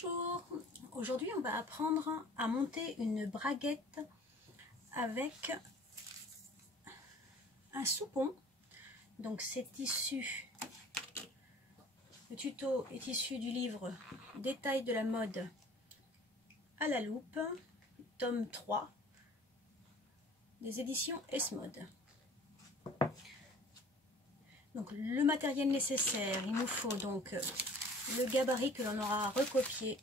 Bonjour, aujourd'hui on va apprendre à monter une braguette avec un soupon. Donc c'est issu, le tuto est issu du livre Détails de la mode à la loupe, tome 3 des éditions S-Mode. Donc le matériel nécessaire, il nous faut donc le gabarit que l'on aura recopié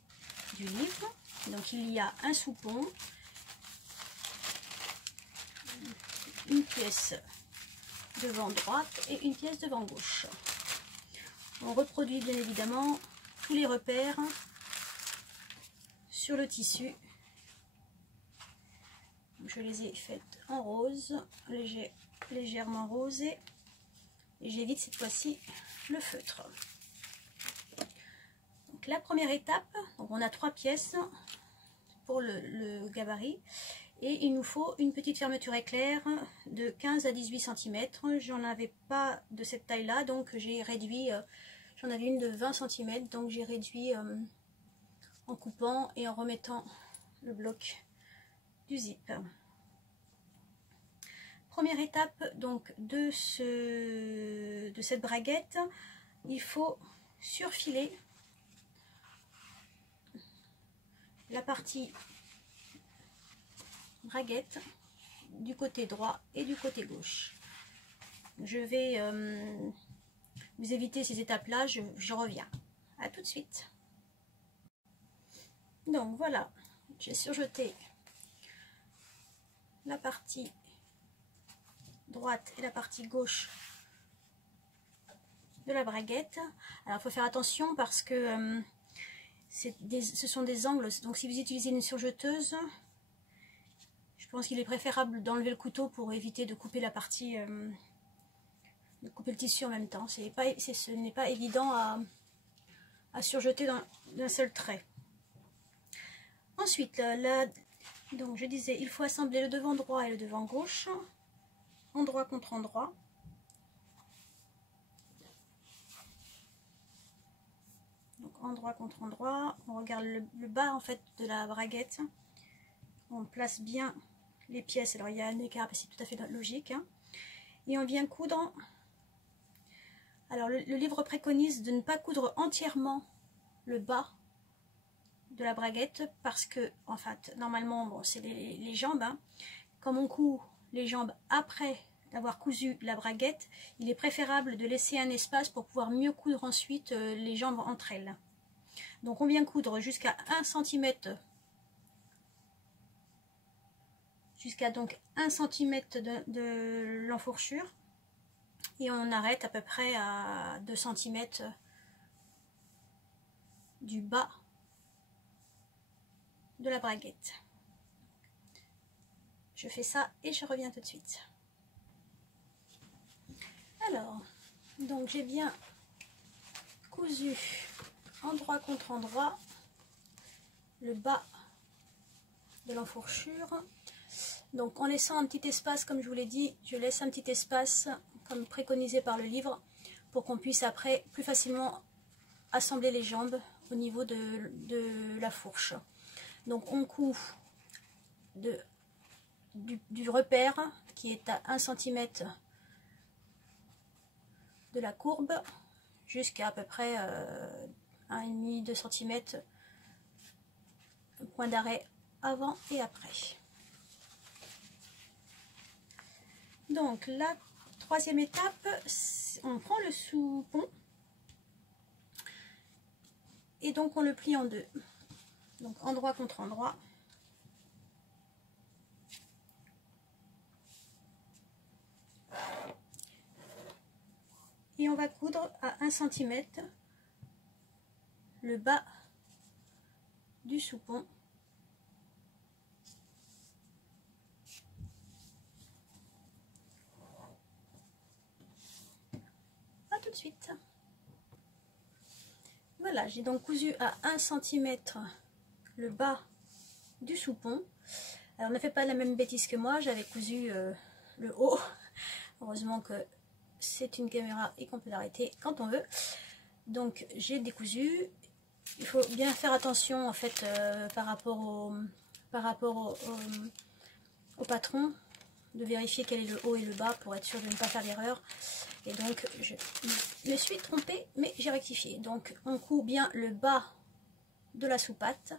du livre. Donc il y a un soupon, une pièce devant droite et une pièce devant gauche. On reproduit bien évidemment tous les repères sur le tissu. Je les ai faites en rose, légèrement rosé, et j'évite cette fois-ci le feutre. Donc, la première étape, donc on a 3 pièces pour le gabarit et il nous faut une petite fermeture éclair de 15 à 18 cm. J'en avais pas de cette taille là, donc j'ai réduit, j'en avais une de 20 cm, donc j'ai réduit en coupant et en remettant le bloc du zip. Première étape donc de cette braguette, il faut surfiler la partie braguette du côté droit et du côté gauche. Je vais vous éviter ces étapes là, je reviens. À tout de suite. Donc voilà, j'ai surjeté la partie droite et la partie gauche de la braguette. Alors il faut faire attention parce que ce sont des angles, donc si vous utilisez une surjeteuse, je pense qu'il est préférable d'enlever le couteau pour éviter de couper la partie, de couper le tissu en même temps. Ce n'est pas évident à surjeter d'un seul trait. Ensuite, donc je disais, il faut assembler le devant droit et le devant gauche, endroit contre endroit. Endroit contre endroit, on regarde le bas en fait de la braguette, on place bien les pièces. Alors il y a un écart, c'est tout à fait logique, hein. Et on vient coudre. Alors le livre préconise de ne pas coudre entièrement le bas de la braguette parce que en fait normalement bon, c'est les jambes, hein. Comme on coud les jambes après avoir cousu la braguette, il est préférable de laisser un espace pour pouvoir mieux coudre ensuite les jambes entre elles. Donc on vient coudre jusqu'à 1 cm, jusqu'à donc 1 cm de l'enfourchure, et on arrête à peu près à 2 cm du bas de la braguette. Je fais ça et je reviens tout de suite. Alors, donc j'ai bien cousu endroit contre endroit le bas de l'enfourchure, donc en laissant un petit espace, comme je vous l'ai dit, je laisse un petit espace comme préconisé par le livre pour qu'on puisse après plus facilement assembler les jambes au niveau de la fourche. Donc on coud du repère qui est à 1 cm de la courbe jusqu'à peu près 1,5-2 cm, le point d'arrêt avant et après. Donc la troisième étape, on prend le soupon et donc on le plie en deux, donc endroit contre endroit. Et on va coudre à 1 cm le bas du soupon. À tout de suite. Voilà, j'ai donc cousu à 1 cm le bas du soupon. Alors ne faites pas la même bêtise que moi, j'avais cousu le haut. Heureusement que c'est une caméra et qu'on peut l'arrêter quand on veut. Donc j'ai décousu il faut bien faire attention en fait par rapport au patron, de vérifier quel est le haut et le bas pour être sûr de ne pas faire d'erreur. Et donc je me suis trompée, mais j'ai rectifié. Donc on coud bien le bas de la soupate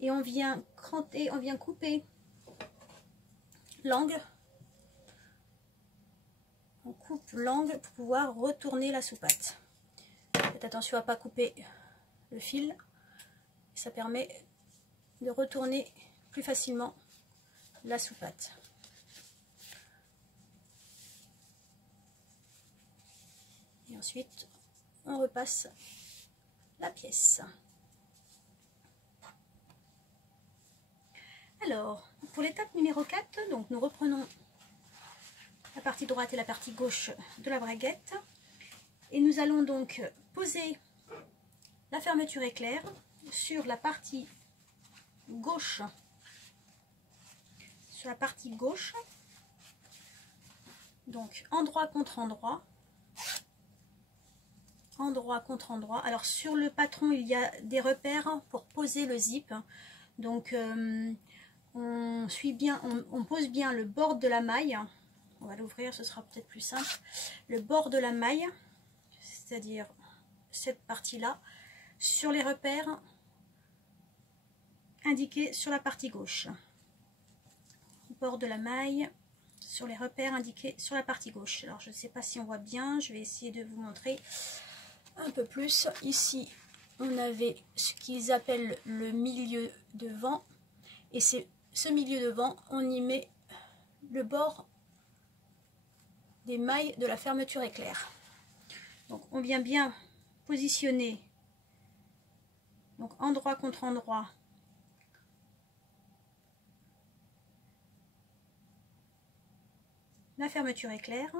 et on vient cranter, on vient couper l'angle. On coupe l'angle pour pouvoir retourner la soupate. Faites attention à ne pas couper le fil, ça permet de retourner plus facilement la soupate. Et ensuite on repasse la pièce. Alors pour l'étape numéro 4, donc nous reprenons la partie droite et la partie gauche de la braguette et nous allons donc poser la fermeture éclair sur la partie gauche, donc endroit contre endroit, Alors sur le patron il y a des repères pour poser le zip, donc on pose bien le bord de la maille. On va l'ouvrir, ce sera peut-être plus simple. Le bord de la maille, c'est-à-dire cette partie-là, sur les repères indiqués sur la partie gauche. Bord de la maille, sur les repères indiqués sur la partie gauche. Alors je ne sais pas si on voit bien, je vais essayer de vous montrer un peu plus. Ici, on avait ce qu'ils appellent le milieu de vent. Et c'est ce milieu de vent, on y met le bord des mailles de la fermeture éclair. Donc on vient bien positionner, donc endroit contre endroit, la fermeture éclair.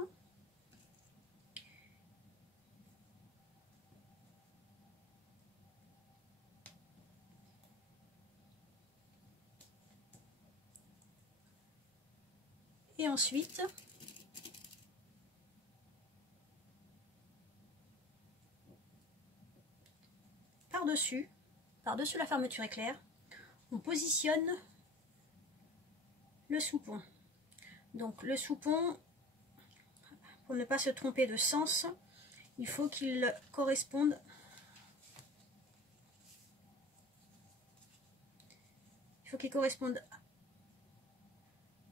Et ensuite, par-dessus la fermeture éclair, on positionne le soupon. Donc le soupon, pour ne pas se tromper de sens, il faut qu'il corresponde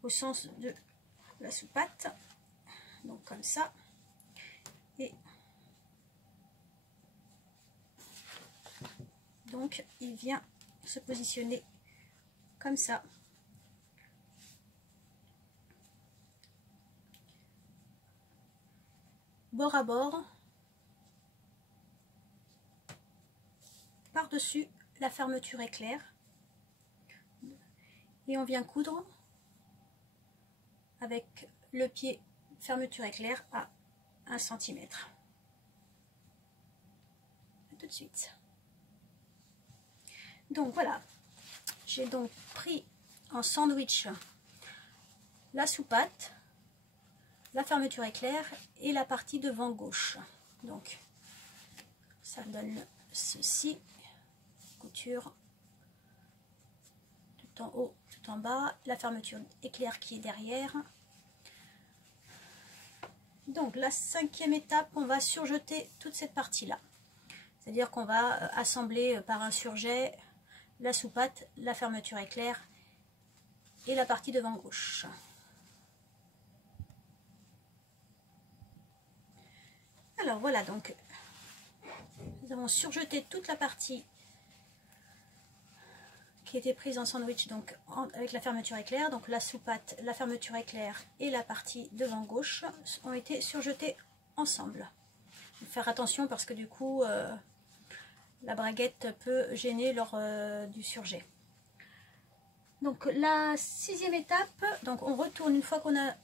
au sens de la soupate, donc comme ça, et donc il vient se positionner comme ça. Bord à bord, par-dessus la fermeture éclair, et on vient coudre avec le pied fermeture éclair à 1 cm. Tout de suite. Donc voilà, j'ai donc pris en sandwich la soupate, la fermeture éclair et la partie devant gauche. Donc ça donne ceci, couture tout en haut, tout en bas, la fermeture éclair qui est derrière. Donc la 5e étape, on va surjeter toute cette partie là, c'est à dire qu'on va assembler par un surjet la soupate, la fermeture éclair et la partie devant gauche. Alors voilà, donc nous avons surjeté toute la partie qui était prise en sandwich, donc avec la fermeture éclair. Donc la soupate, la fermeture éclair et la partie devant gauche ont été surjetées ensemble. Il faut faire attention parce que du coup la braguette peut gêner lors du surjet. Donc la 6e étape, donc on retourne, une fois qu'on a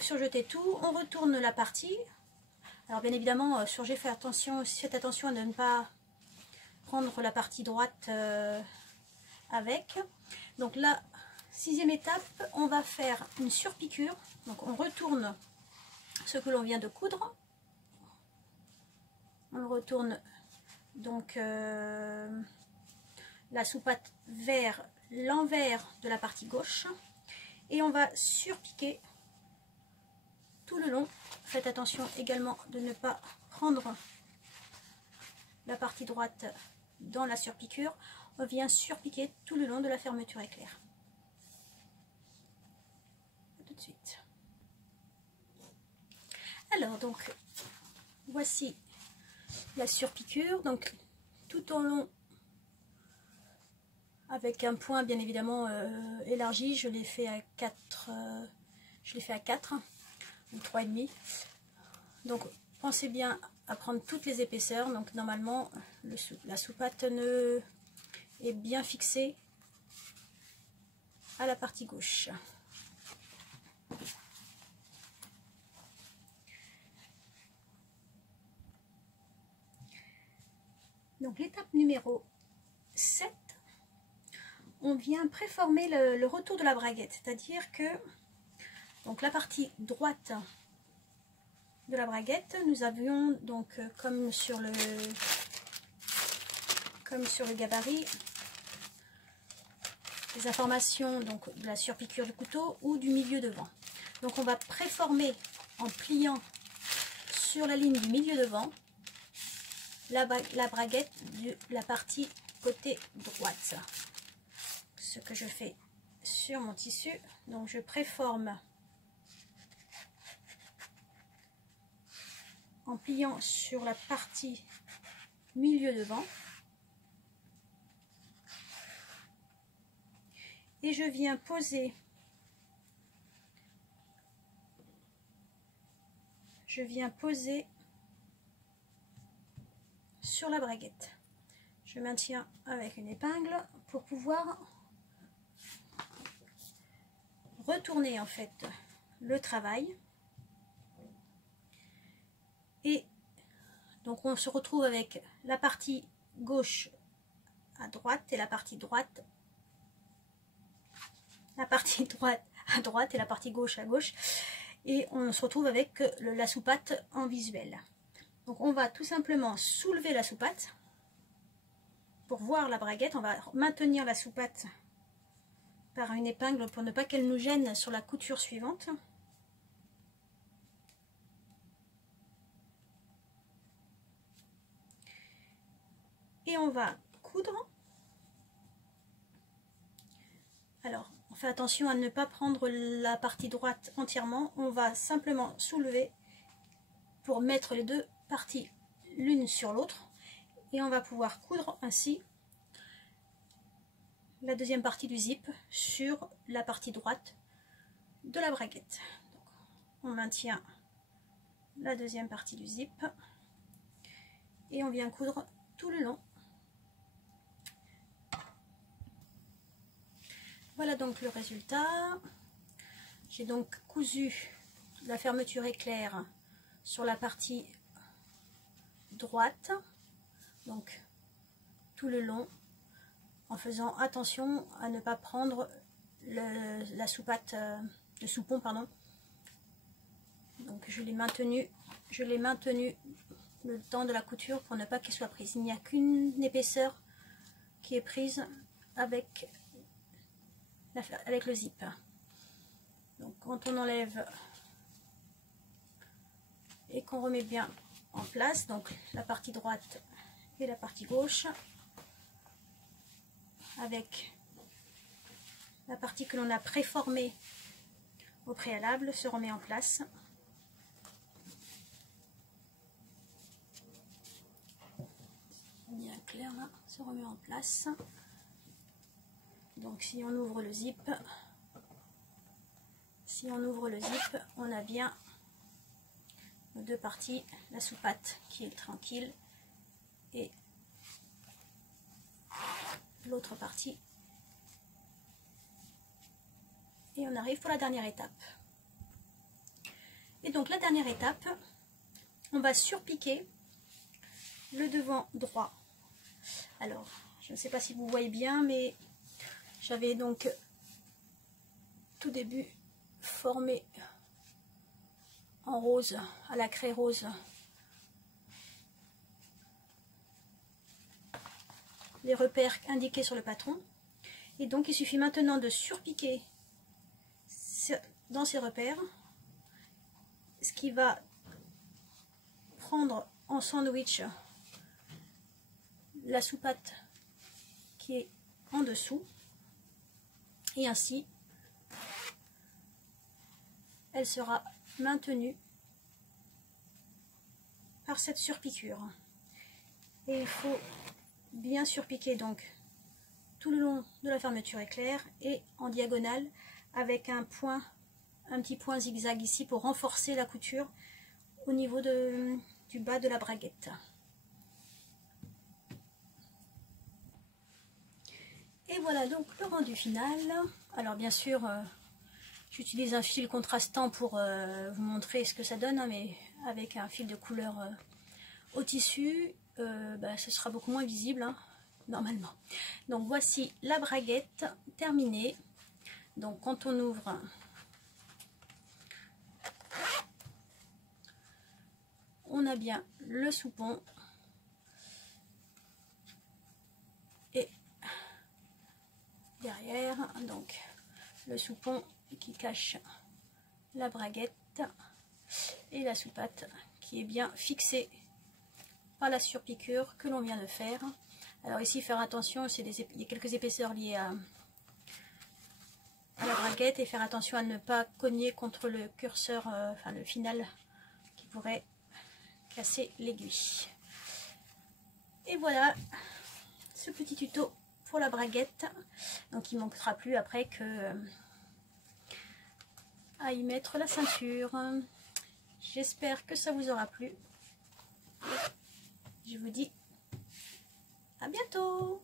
surjeté tout, on retourne la partie. Alors bien évidemment, surjet, faites attention à ne pas prendre la partie droite avec. Donc la 6e étape, on va faire une surpiqûre. Donc on retourne ce que l'on vient de coudre. On le retourne donc la soupatte vers l'envers de la partie gauche et on va surpiquer tout le long. Faites attention également de ne pas prendre la partie droite dans la surpiqûre. On vient surpiquer tout le long de la fermeture éclair. Tout de suite. Alors donc voici la surpiqûre, donc tout au long avec un point bien évidemment élargi. Je l'ai fait à 4 ou 3,5. Donc pensez bien à prendre toutes les épaisseurs. Donc normalement la soupatte est bien fixée à la partie gauche. Donc l'étape numéro 7, on vient préformer le retour de la braguette, c'est-à-dire que donc la partie droite de la braguette, nous avions donc comme sur le gabarit les informations donc de la surpiqûre du couteau ou du milieu devant. Donc on va préformer en pliant sur la ligne du milieu devant la braguette de la partie côté droite. Ce que je fais sur mon tissu, donc je préforme en pliant sur la partie milieu devant et je viens poser sur la braguette. Je maintiens avec une épingle pour pouvoir retourner en fait le travail. Et donc on se retrouve avec la partie gauche à droite et la partie droite à droite et la partie gauche à gauche, et on se retrouve avec la soupatte en visuel. Donc on va tout simplement soulever la soupatte pour voir la braguette. On va maintenir la soupatte par une épingle pour ne pas qu'elle nous gêne sur la couture suivante. Et on va coudre. Alors, on fait attention à ne pas prendre la partie droite entièrement. On va simplement soulever pour mettre les deux parties l'une sur l'autre. Et on va pouvoir coudre ainsi la deuxième partie du zip sur la partie droite de la braguette. Donc, on maintient la deuxième partie du zip et on vient coudre tout le long. Voilà donc le résultat. J'ai donc cousu la fermeture éclair sur la partie droite, donc tout le long, en faisant attention à ne pas prendre la soupatte, le soupon, pardon. Donc je l'ai maintenu le temps de la couture pour ne pas qu'elle soit prise. Il n'y a qu'une épaisseur qui est prise avec le zip. Donc quand on enlève et qu'on remet bien en place, donc la partie droite et la partie gauche, avec la partie que l'on a préformée au préalable, se remet en place. Bien clair là, se remet en place. Donc si on ouvre le zip, on a bien nos deux parties, la soupatte qui est tranquille et l'autre partie. Et on arrive pour la dernière étape. Et donc la dernière étape, on va surpiquer le devant droit. Alors, je ne sais pas si vous voyez bien, mais j'avais donc tout début formé en rose, à la craie rose, les repères indiqués sur le patron. Et donc il suffit maintenant de surpiquer dans ces repères, ce qui va prendre en sandwich la soupate qui est en dessous, et ainsi elle sera maintenue par cette surpiqûre. Et il faut bien surpiquer donc tout le long de la fermeture éclair et en diagonale avec un petit point zigzag ici pour renforcer la couture au niveau du bas de la braguette. Et voilà donc le rendu final. Alors bien sûr, j'utilise un fil contrastant pour vous montrer ce que ça donne, hein, mais avec un fil de couleur au tissu, ce sera beaucoup moins visible, hein, normalement. Donc voici la braguette terminée. Donc quand on ouvre, on a bien le soupon et derrière donc le soupon qui cache la braguette et la soupate qui est bien fixée par la surpiqûre que l'on vient de faire. Alors ici faire attention, il y a quelques épaisseurs liées à la braguette, et faire attention à ne pas cogner contre le curseur, enfin le final, qui pourrait casser l'aiguille. Et voilà ce petit tuto pour la braguette. Donc il ne manquera plus après que à y mettre la ceinture. J'espère que ça vous aura plu. Je vous dis à bientôt.